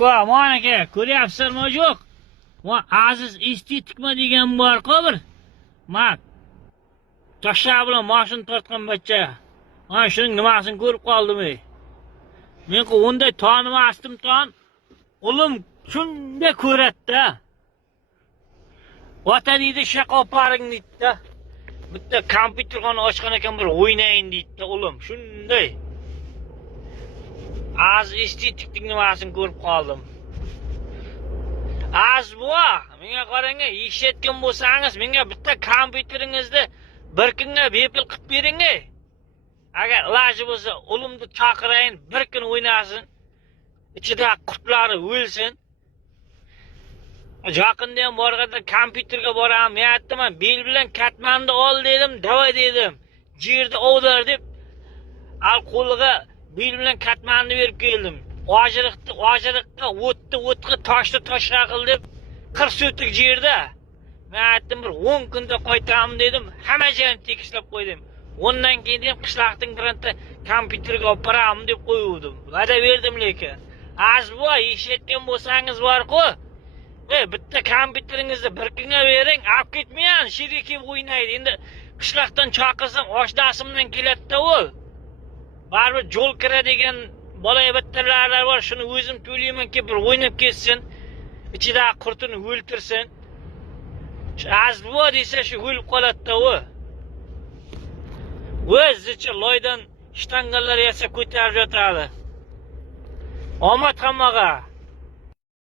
Mana aka, ko'ryapsizmi yo'q? Va Aziz estetikmi degan bor-ku bir. Mat. Toshlar bilan mashina tortgan bachcha. Mana shuning nimasini ko'rib qoldim. Men unday tanimasdim ton. Ulim shunday ko'ratdi. Ota deydi shaqoparing deydi. Bitta kompyuterni ochgan ekan bir o'ynayin deydi ulim. Shunday. Az estetikning nimasini ko'rib qoldim. Az bu, menga qarang, eshitgan bo'lsangiz, menga bitta kompyuteringizni bir kunga bepul qilib bering. Agar iloji bo'lsa, ulimni chaqirayin, bir kun o'ynasin. Ichida qurtlari o'lsin. Yaqinda ham borganda kompyuterga boraman, men aytdim, bel bilan katmanni ol dedim, davay dedim. Jerni ovlar deb al qo'liga bel bilan katmanni berib keldim. Ojiriqqa o'tga toshga qil deb 40 so'tlik yerda. Men aytdim bir 10 kunda qaytaman dedim, hamma joyini tekislab qo'ydim. Ondan keyin ham qishloqning birorta kompyuterga olib boraman deb qo'ydim. Va'da berdim lekin. Az bu eshitgan bo'lsangiz bor-ku. Bitta kompyuteringizni bir kunga bering, olib ketmayman, sherga kelib o'ynaydi. Endi qishloqdan chaqirsam oshnasımdan keladi-da u. Baribir yo'l kiradigan bola bittalar bor, shuni o'zim to'layman ki bir o'ynab ketsin. Ichida qurtini o'ltirsin. Az bu desa shu o'lib qoladi-da u. O'zicha loydan shtangalar yasa ko'tarib yotadi. Omad hammaga.